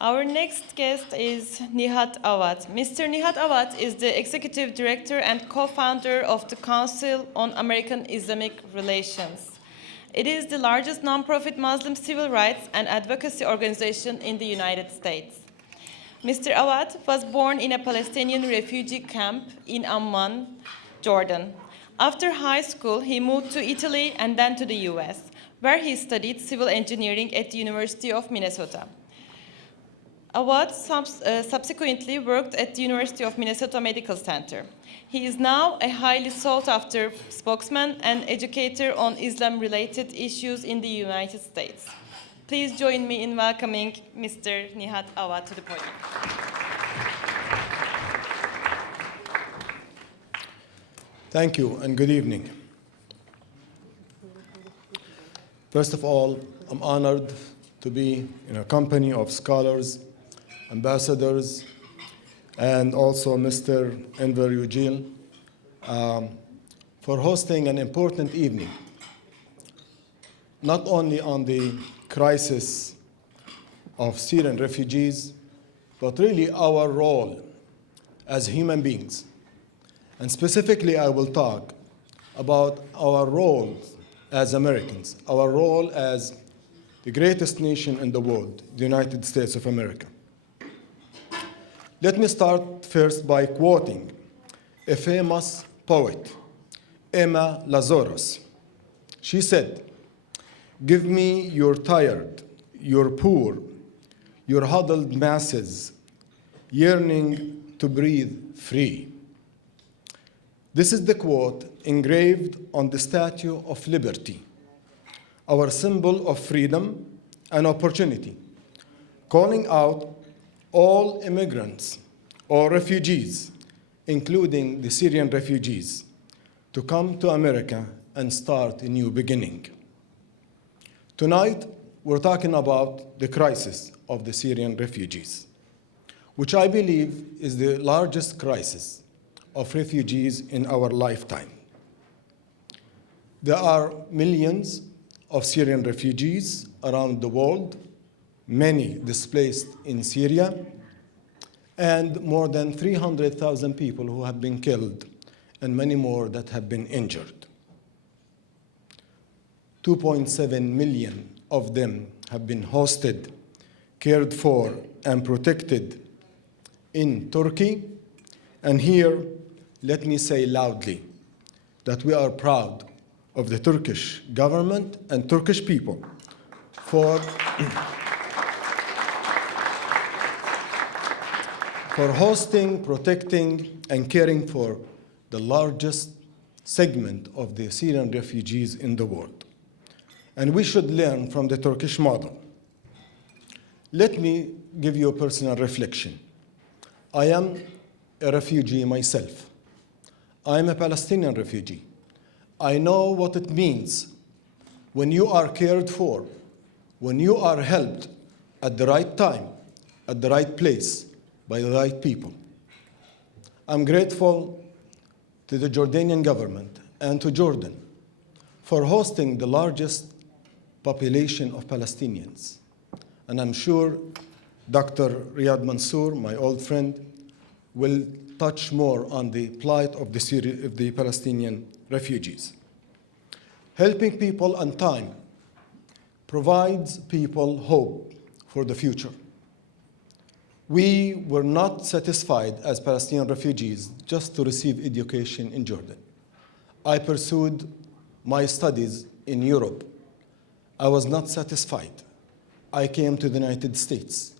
Our next guest is Nihad Awad. Mr. Nihad Awad is the Executive Director and co-founder of the Council on American-Islamic Relations. It is the largest nonprofit Muslim civil rights and advocacy organization in the United States. Mr. Awad was born in a Palestinian refugee camp in Amman, Jordan. After high school, he moved to Italy and then to the US, where he studied civil engineering at the University of Minnesota. Awad subsequently worked at the University of Minnesota Medical Center. He is now a highly sought-after spokesman and educator on Islam-related issues in the United States. Please join me in welcoming Mr. Nihad Awad to the podium. Thank you and good evening. First of all, I'm honored to be in a company of scholars, ambassadors, and also Mr. Enver Yucel for hosting an important evening, not only on the crisis of Syrian refugees, but really our role as human beings. And specifically, I will talk about our role as Americans, our role as the greatest nation in the world, the United States of America. Let me start first by quoting a famous poet, Emma Lazarus. She said, "Give me your tired, your poor, your huddled masses, yearning to breathe free." This is the quote engraved on the Statue of Liberty, our symbol of freedom and opportunity, calling out all immigrants or refugees, including the Syrian refugees, to come to America and start a new beginning. Tonight, we're talking about the crisis of the Syrian refugees, which I believe is the largest crisis of refugees in our lifetime. There are millions of Syrian refugees around the world, many displaced in Syria, and more than 300,000 people who have been killed, and many more that have been injured. 2.7 million of them have been hosted, cared for, and protected in Turkey. And here, let me say loudly that we are proud of the Turkish government and Turkish people for hosting, protecting, and caring for the largest segment of the Syrian refugees in the world. And we should learn from the Turkish model. Let me give you a personal reflection. I am a refugee myself. I am a Palestinian refugee. I know what it means when you are cared for, when you are helped at the right time, at the right place, by the right people. I'm grateful to the Jordanian government and to Jordan for hosting the largest population of Palestinians. And I'm sure Dr. Riad Mansour, my old friend, will touch more on the plight of the Palestinian refugees. Helping people on time provides people hope for the future. We were not satisfied as Palestinian refugees just to receive education in Jordan. I pursued my studies in Europe. I was not satisfied. I came to the United States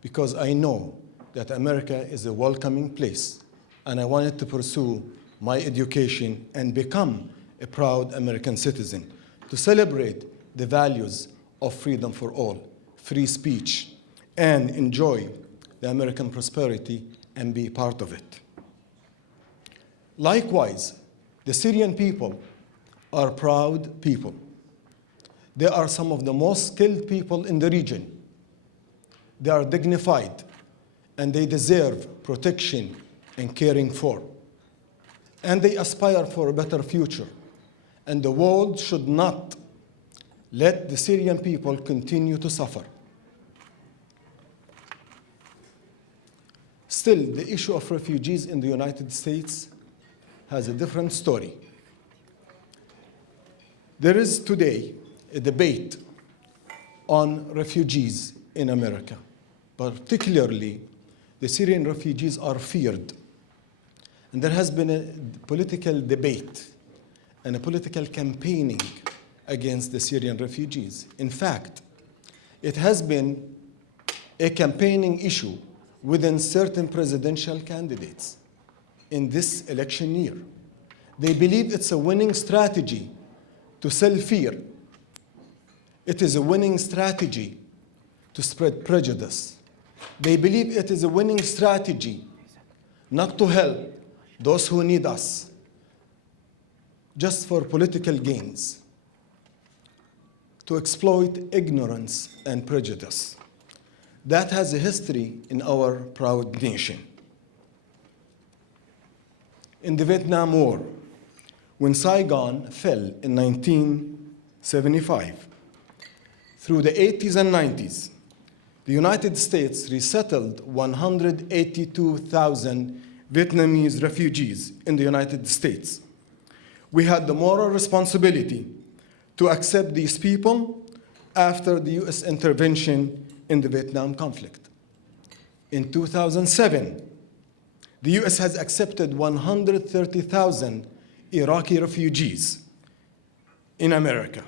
because I know that America is a welcoming place, and I wanted to pursue my education and become a proud American citizen, to celebrate the values of freedom for all, free speech, and enjoy the American prosperity and be part of it. Likewise, the Syrian people are proud people. They are some of the most skilled people in the region. They are dignified, and they deserve protection and caring for. And they aspire for a better future. And the world should not let the Syrian people continue to suffer. Still, the issue of refugees in the United States has a different story. There is today a debate on refugees in America. Particularly, the Syrian refugees are feared. And there has been a political debate and a political campaigning against the Syrian refugees. In fact, it has been a campaigning issue within certain presidential candidates in this election year. They believe it's a winning strategy to sell fear. It is a winning strategy to spread prejudice. They believe it is a winning strategy not to help those who need us just for political gains, to exploit ignorance and prejudice. That has a history in our proud nation. In the Vietnam War, when Saigon fell in 1975, through the 80s and 90s, the United States resettled 182,000 Vietnamese refugees in the United States. We had the moral responsibility to accept these people after the US intervention in the Vietnam conflict. In 2007, the US has accepted 130,000 Iraqi refugees in America.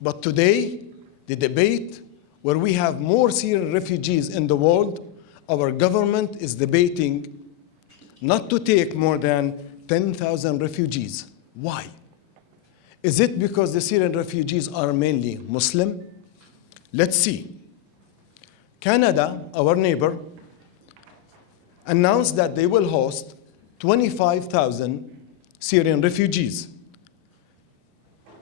But today, the debate where we have more Syrian refugees in the world, our government is debating not to take more than 10,000 refugees. Why? Is it because the Syrian refugees are mainly Muslim? Let's see. Canada, our neighbor, announced that they will host 25,000 Syrian refugees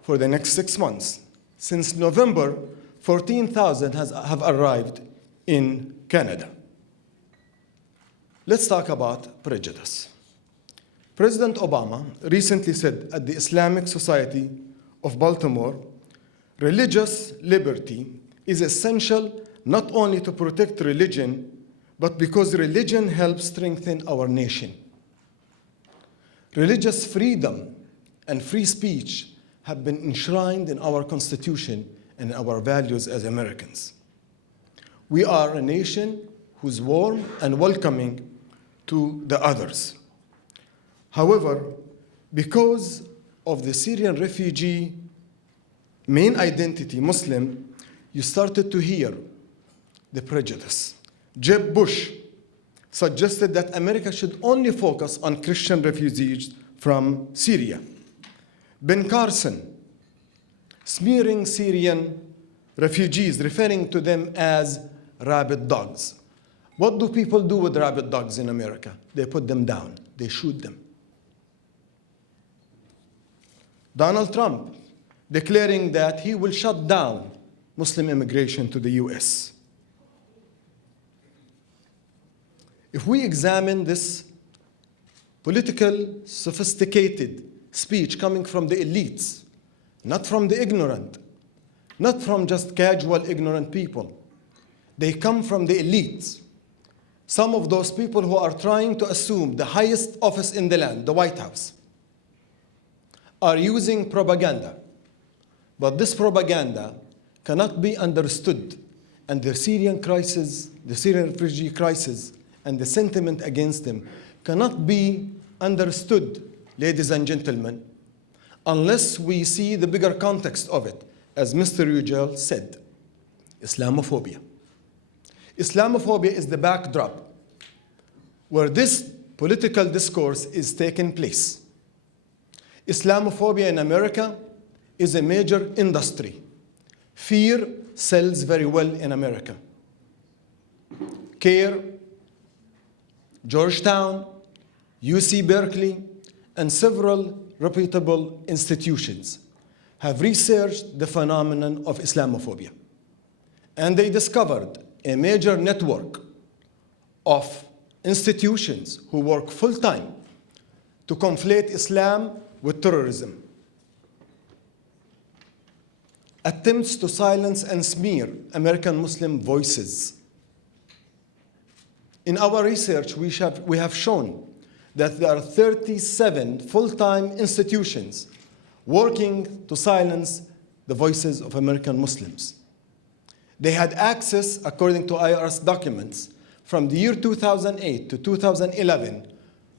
for the next 6 months. Since November, 14,000 have arrived in Canada. Let's talk about prejudice. President Obama recently said at the Islamic Society of Baltimore, religious liberty is essential not only to protect religion, but because religion helps strengthen our nation. Religious freedom and free speech have been enshrined in our Constitution and our values as Americans. We are a nation who's warm and welcoming to the others. However, because of the Syrian refugee main identity, Muslim, you started to hear the prejudice. Jeb Bush suggested that America should only focus on Christian refugees from Syria. Ben Carson, smearing Syrian refugees, referring to them as rabid dogs. What do people do with rabid dogs in America? They put them down, they shoot them. Donald Trump declaring that he will shut down Muslim immigration to the US. If we examine this political, sophisticated speech coming from the elites, not from the ignorant, not from just casual ignorant people, they come from the elites. Some of those people who are trying to assume the highest office in the land, the White House, are using propaganda. But this propaganda cannot be understood, and the Syrian crisis, the Syrian refugee crisis, and the sentiment against them cannot be understood, ladies and gentlemen, unless we see the bigger context of it, as Mr. Yucel said, Islamophobia. Islamophobia is the backdrop where this political discourse is taking place. Islamophobia in America is a major industry. Fear sells very well in America. CAIR, Georgetown, UC Berkeley, and several reputable institutions have researched the phenomenon of Islamophobia. And they discovered a major network of institutions who work full-time to conflate Islam with terrorism. Attempts to silence and smear American Muslim voices. In our research, we have shown that there are 37 full-time institutions working to silence the voices of American Muslims. They had access, according to IR's documents, from the year 2008 to 2011,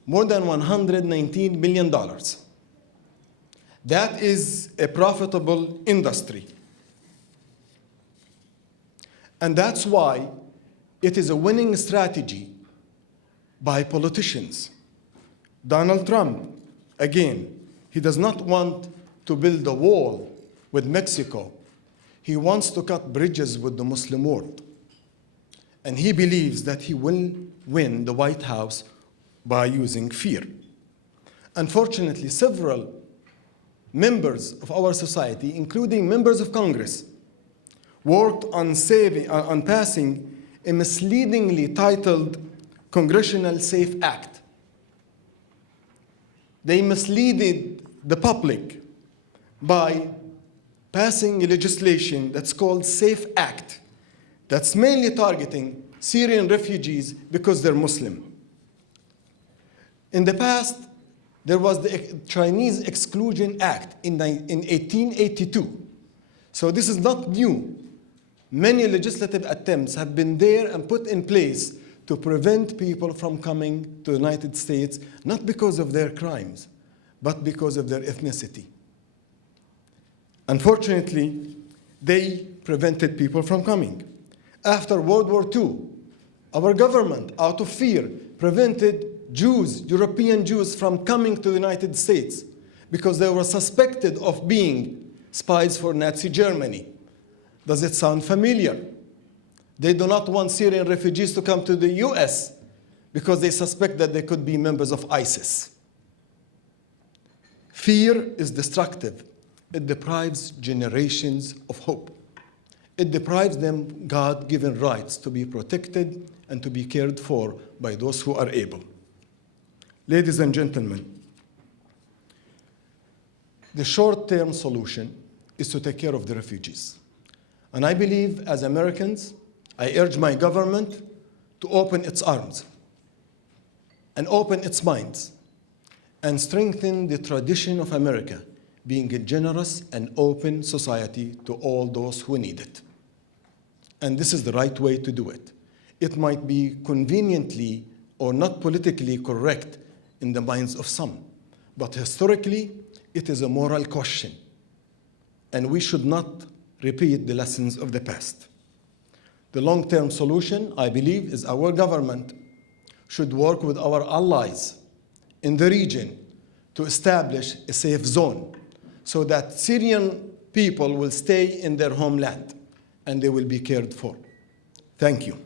more than $119 million. That is a profitable industry. And that's why it is a winning strategy by politicians. Donald Trump, again, he does not want to build a wall with Mexico. He wants to cut bridges with the Muslim world. And he believes that he will win the White House by using fear. Unfortunately, several members of our society, including members of Congress, worked on passing a misleadingly titled Congressional Safe Act. They misleaded the public by passing a legislation that's called Safe Act, that's mainly targeting Syrian refugees because they're Muslim. In the past, there was the Chinese Exclusion Act in 1882. So this is not new. Many legislative attempts have been there and put in place to prevent people from coming to the United States, not because of their crimes, but because of their ethnicity. Unfortunately, they prevented people from coming. After World War II, our government, out of fear, prevented Jews, European Jews, from coming to the United States because they were suspected of being spies for Nazi Germany. Does it sound familiar? They do not want Syrian refugees to come to the US because they suspect that they could be members of ISIS. Fear is destructive. It deprives generations of hope. It deprives them God-given rights to be protected and to be cared for by those who are able. Ladies and gentlemen, the short-term solution is to take care of the refugees. And I believe, as Americans, I urge my government to open its arms and open its minds and strengthen the tradition of America being a generous and open society to all those who need it. And this is the right way to do it. It might be conveniently or not politically correct in the minds of some, but historically, it is a moral question, and we should not repeat the lessons of the past. The long-term solution, I believe, is our government should work with our allies in the region to establish a safe zone so that Syrian people will stay in their homeland and they will be cared for. Thank you.